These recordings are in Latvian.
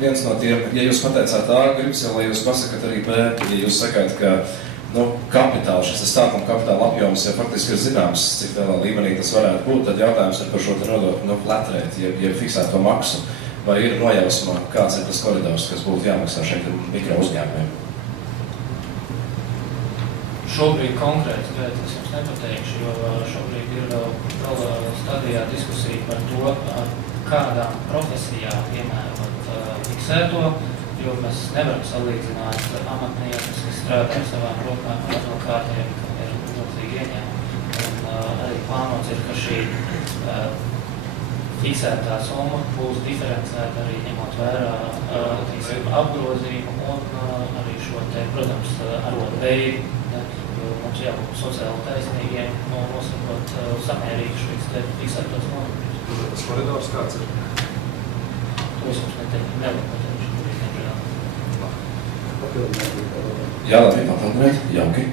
Viens no tiem, ja jūs pateicāt A, gribas jau, lai jūs pasakat arī B, ja jūs sakāt, ka kapitāla, šis sākuma kapitāla apjoms jau faktiski ir zināms, cik lielā līmenī tas varētu būt, tad jautājums ir par šo nodokļu flat rate, ja fiksēto maksu, vai ir nojausma, kāds ir tas koridors, kas būtu jāmaksā šeit mikro uzņēmumiem? Šobrīd konkrēti skaitļus es jums nepateikšu, jo šobrīd ir vēl stadijā diskusija par to, kādām profesijām piemērot fiksēto, jo mēs nevaram salīdzināt amatniekus, kas strādā ar savām rokām ar advokātiem, kam ir milzīgi ieņēmumi. Un arī plānots ir, ka šī fiksētā summa būs diferencēta arī ņemot vērā apgrozījumu un arī šo te, protams, arodu veidu. Jo mums jābūt sociāli taisnīgiem, nosakot samērīgi šīs te fiksētos nodokļus. Tas koridors kāds ir? To es jums nepateikšu. Jā, labi, papildināt, jauki.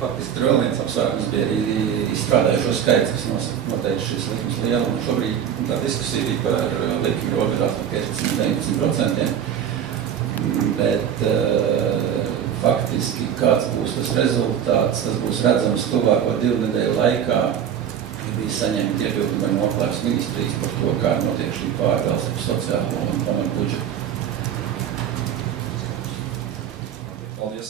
Faktiski vēl viens apsvērums bija arī izstrādājušo skaits, kas noteica šis likums lielumu. Šobrīd tā diskusija bija par likumu robežās par 15–19%, bet faktiski kāds būs tas rezultāts, tas būs redzams tuvāko 2 nedēļu laikā. Bija saņemti iebildumi no Labklājības ministrijas par to, kā notiek šī pārdales par sociālo un pamatu budžetu. Paldies,